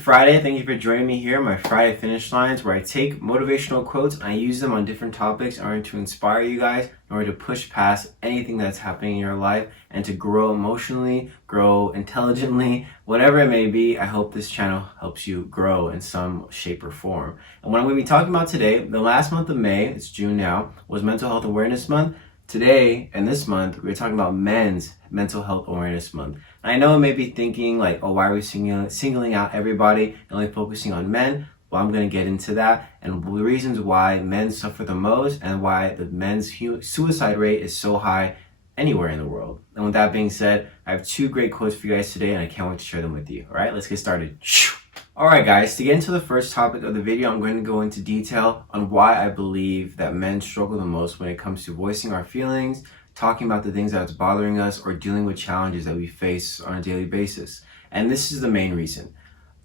Friday. Thank you for joining me here, my Friday Finish Lines, where I take motivational quotes and I use them on different topics in order to inspire you guys, in order to push past anything that's happening in your life and to grow emotionally, grow intelligently, whatever it may be. I hope this channel helps you grow in some shape or form. And what I'm going to be talking about today, the last month of May, it's June now, was Mental Health Awareness Month. Today and this month, we're talking about Men's Mental Health Awareness Month. And I know you may be thinking like, oh, why are we singling out everybody and only focusing on men? Well, I'm going to get into that and the reasons why men suffer the most and why the men's suicide rate is so high anywhere in the world. And with that being said, I have two great quotes for you guys today and I can't wait to share them with you. All right, let's get started. Alright guys, to get into the first topic of the video, I'm going to go into detail on why I believe that men struggle the most when it comes to voicing our feelings, talking about the things that's bothering us, or dealing with challenges that we face on a daily basis. And this is the main reason.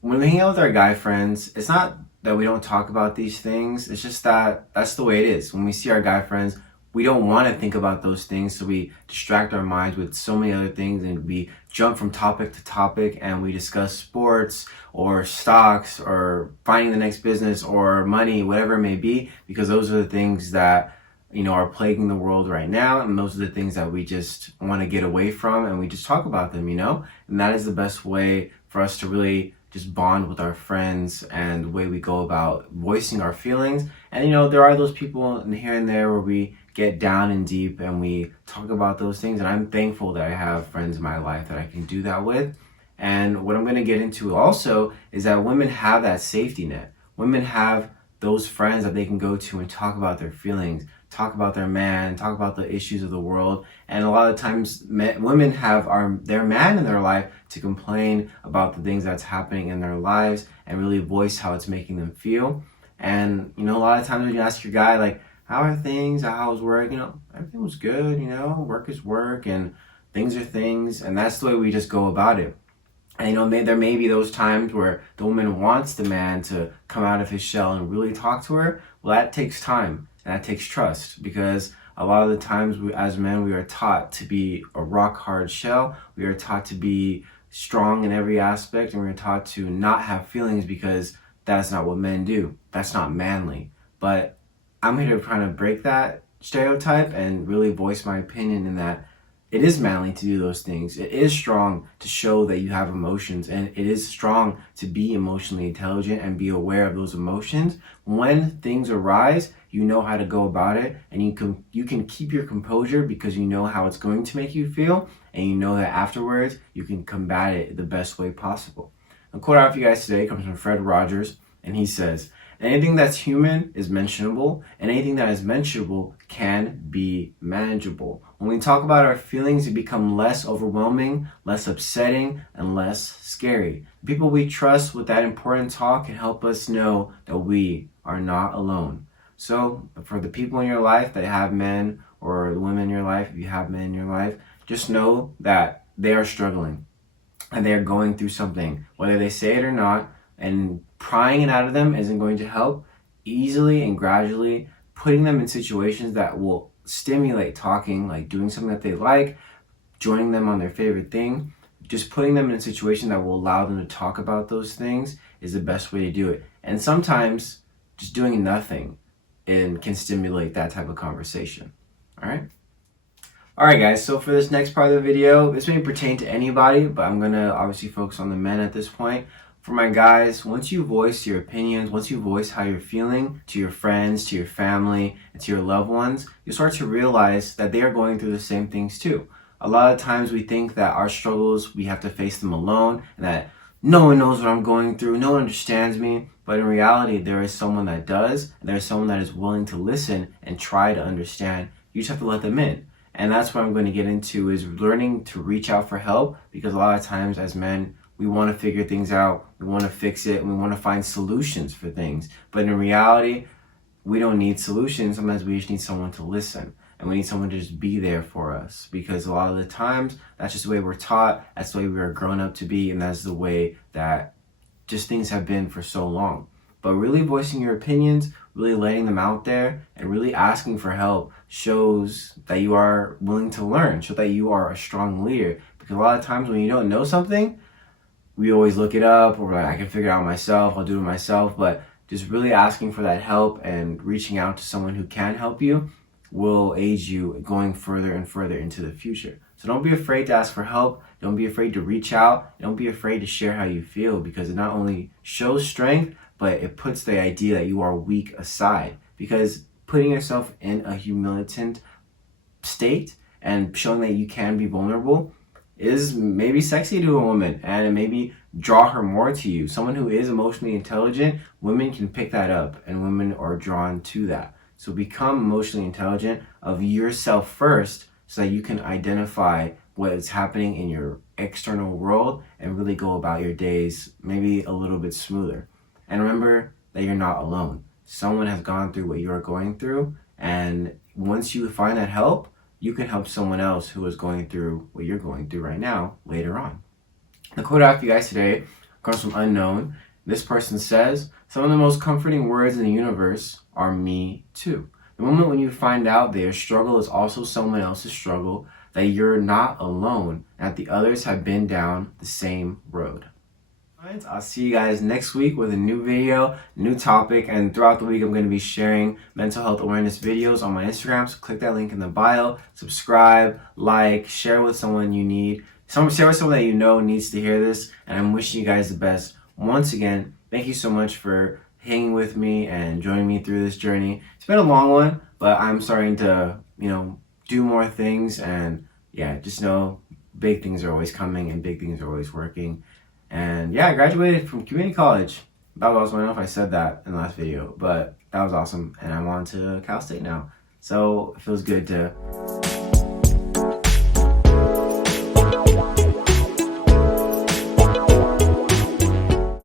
When we hang out with our guy friends, it's not that we don't talk about these things, it's just that that's the way it is. When we see our guy friends, we don't want to think about those things, so we distract our minds with so many other things and we jump from topic to topic and we discuss sports or stocks or finding the next business or money, whatever it may be, because those are the things that, you know, are plaguing the world right now, and those are the things that we just want to get away from and we just talk about them, you know? And that is the best way for us to really just bond with our friends and the way we go about voicing our feelings. And you know, there are those people here and there where we get down and deep and we talk about those things, and I'm thankful that I have friends in my life that I can do that with. And what I'm going to get into also is that women have that safety net. Women have those friends that they can go to and talk about their feelings, talk about their man, talk about the issues of the world. And a lot of times women have their man in their life to complain about the things that's happening in their lives and really voice how it's making them feel. And you know, a lot of times when you ask your guy like, how are things, how's work, you know, everything was good, you know, work is work and things are things, and that's the way we just go about it. And you know, there may be those times where the woman wants the man to come out of his shell and really talk to her. Well, that takes time and that takes trust, because a lot of the times as men, we are taught to be a rock hard shell. We are taught to be strong in every aspect, and we're taught to not have feelings because that's not what men do. That's not manly. But I'm here to try to break that stereotype and really voice my opinion in that it is manly to do those things. It is strong to show that you have emotions, and it is strong to be emotionally intelligent and be aware of those emotions. When things arise, you know how to go about it, and you can keep your composure because you know how it's going to make you feel, and you know that afterwards you can combat it the best way possible. The quote out for you guys today comes from Fred Rogers, and he says, anything that's human is mentionable, and anything that is mentionable can be manageable. When we talk about our feelings, it become less overwhelming, less upsetting, and less scary. The people we trust with that important talk can help us know that we are not alone. So for the people in your life that have men, or the women in your life, if you have men in your life, just know that they are struggling and they are going through something, whether they say it or not. And prying it out of them isn't going to help. Easily and gradually putting them in situations that will stimulate talking, like doing something that they like, joining them on their favorite thing, just putting them in a situation that will allow them to talk about those things is the best way to do it. And sometimes just doing nothing can stimulate that type of conversation. Alright guys, so for this next part of the video, this may pertain to anybody, but I'm going to obviously focus on the men at this point. For my guys, once you voice your opinions, once you voice how you're feeling to your friends, to your family, and to your loved ones, you start to realize that they are going through the same things too. A lot of times we think that our struggles, we have to face them alone, and that no one knows what I'm going through, no one understands me. But in reality, there is someone that does, and there is someone that is willing to listen and try to understand. You just have to let them in. And that's what I'm going to get into, is learning to reach out for help, because a lot of times as men, we want to figure things out, we want to fix it, and we want to find solutions for things. But in reality, we don't need solutions. Sometimes we just need someone to listen, and we need someone to just be there for us, because a lot of the times, that's just the way we're taught, that's the way we are grown up to be, and that's the way that just things have been for so long. But really voicing your opinions, really letting them out there, and really asking for help shows that you are willing to learn, shows that you are a strong leader. Because a lot of times when you don't know something, we always look it up, or like, I can figure it out myself, I'll do it myself. But just really asking for that help and reaching out to someone who can help you will aid you going further and further into the future. So don't be afraid to ask for help. Don't be afraid to reach out. Don't be afraid to share how you feel, because it not only shows strength, but it puts the idea that you are weak aside. Because putting yourself in a humiliant state and showing that you can be vulnerable is maybe sexy to a woman, and it maybe draw her more to you. Someone who is emotionally intelligent, women can pick that up, and women are drawn to that. So become emotionally intelligent of yourself first, so that you can identify what is happening in your external world and really go about your days maybe a little bit smoother. And remember that you're not alone. Someone has gone through what you're going through, and once you find that help, you can help someone else who is going through what you're going through right now later on. The quote I have for you guys today comes from Unknown. This person says, "Some of the most comforting words in the universe are me too." The moment when you find out that your struggle is also someone else's struggle, that you're not alone, and that the others have been down the same road. I'll see you guys next week with a new video, new topic, and throughout the week I'm going to be sharing mental health awareness videos on my Instagram, so click that link in the bio, subscribe, like, share with someone you need, share with someone that you know needs to hear this, and I'm wishing you guys the best. Once again, thank you so much for hanging with me and joining me through this journey. It's been a long one, but I'm starting to, do more things, and yeah, just know big things are always coming and big things are always working. And yeah, I graduated from community college. I don't know if I said that in the last video, but that was awesome. And I'm on to Cal State now. So it feels good to